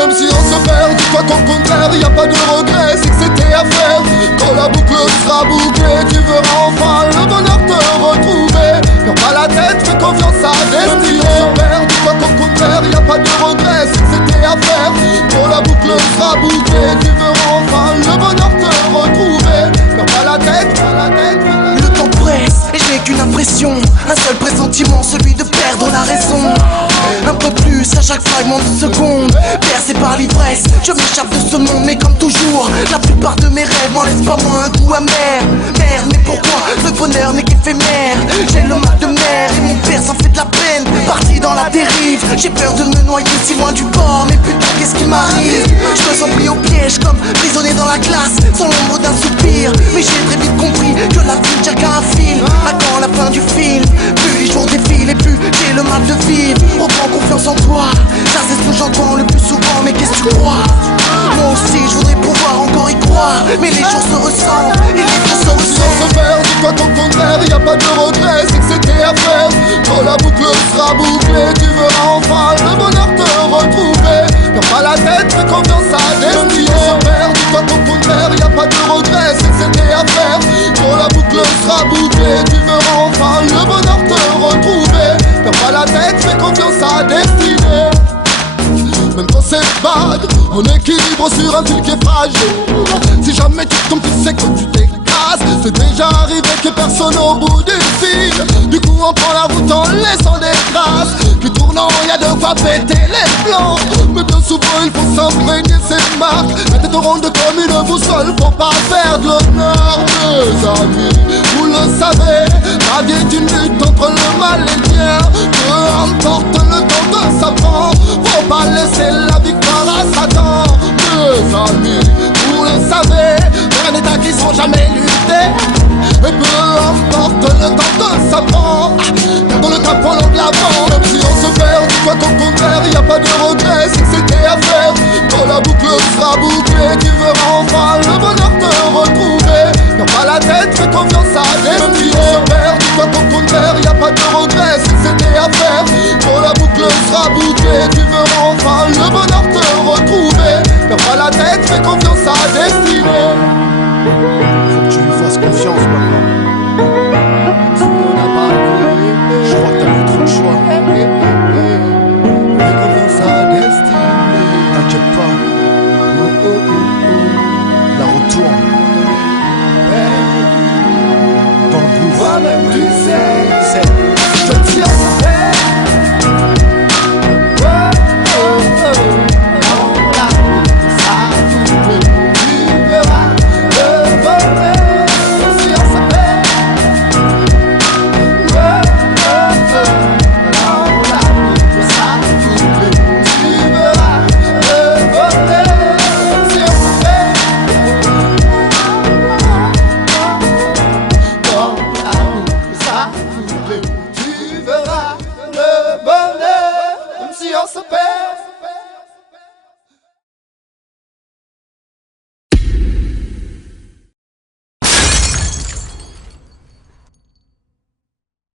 Même si on se perd, dis-toi qu'au contraire y a pas de regret, c'est que c'était à faire. Quand la boucle sera bouclée, tu verras enfin le bonheur te retrouver. Perds pas la tête, fais confiance à destinée. Même si on se perd, dis-toi qu'au contraire y a pas de regret, c'est que c'était à faire. Quand la boucle sera bouclée, tu verras enfin le bonheur te retrouver. Perds pas la tête, Le temps presse et j'ai qu'une impression, un seul pressentiment, celui de perdre la raison. Un peu plus à chaque fragment de seconde, bercé par l'ivresse, je m'échappe de ce monde. Mais comme toujours, la plupart de mes rêves m'en laissent pas moins un goût amer. Merde, mais pourquoi le bonheur n'est qu'éphémère? J'ai le mal de mer et mon père s'en fait de la peine. Parti dans la dérive, j'ai peur de me noyer si loin du bord. Mais putain, qu'est-ce qui m'arrive? Je me sens pris au piège comme prisonnier dans la glace, sans l'ombre d'un soupir. Mais j'ai très vite compris que la vie ne tient qu'à un fil. À quand la fin du film? Plus les jours défilent et plus j'ai le mal de vivre. Reprends confiance en toi, ça c'est ce que j'entends le plus souvent. Mais qu'est-ce que tu crois? Moi aussi je voudrais pouvoir encore y croire, mais les jours se ressemblent et les jours se ressemblent. Sans se perdre, dis-toi qu'au contraire y a pas de regret, c'est que c'était à faire. Quand la boucle sera bouclée, tu verras enfin le bonheur te retrouver. Perds pas la tête, fais confiance à destinée. Sans se perdre, dis-toi qu'au contraire y a pas de regret, c'est que c'était à faire. Quand la boucle sera bouclée, tu verras enfin le bonheur te retrouver. Perds pas la tête, fais confiance à destinée. Même quand c'est bad, on équilibre sur un fil qui est fragile. Si jamais tu tombes, tu sais que tu t'écrases. C'est déjà arrivé que personne au bout du fil. Du coup on prend la route en laissant des traces. Qui tournant, y'a de quoi péter les plans. Mais bien souvent il faut s'imprégner ses marques. La tête ronde comme une boussole, faut pas perdre l'honneur. Mes amis, vous le savez, la vie est une lutte entre le mal et le bien. Peu importe le temps de sa prend, faut pas laisser la victoire à Satan. Mes amis, vous le savez, vers un état qui sont jamais luttés. Et peu importe le temps de sa prend, gardons le cap au long de l'avant. Même si on se perd, dis-toi qu'au contraire y a pas de regret, c'est que c'était à faire. Quand la boucle sera bouclée, tu verras enfin le bonheur te retrouver. Perds pas la tête, fais confiance à destinée. Même si on se perd, dis-toi qu'au contraire y a pas de regret, c'est que c'était à faire. Quand la boucle sera bouclée, tu verras enfin le bonheur te retrouver. Perds pas la tête, fais confiance à destinée. Faut que tu lui fasses confiance maintenant. Si on n'a pas Je crois que t'as plus trop de choix. fais confiance à destinée. T'inquiète pas, la retourne dans le gouffre. Toi-même tu sais, C'est je t'y emmène. Oh, oh, oh. Dans la route, ça tourne. Tu verras le bonheur. Si on s'appelle. Oh, oh, oh. Dans la route, ça tourne. Tu verras le bonheur. Si on s'appelle. Dans la route, ça tourne. Tu verras le bonheur. Même si on se perd.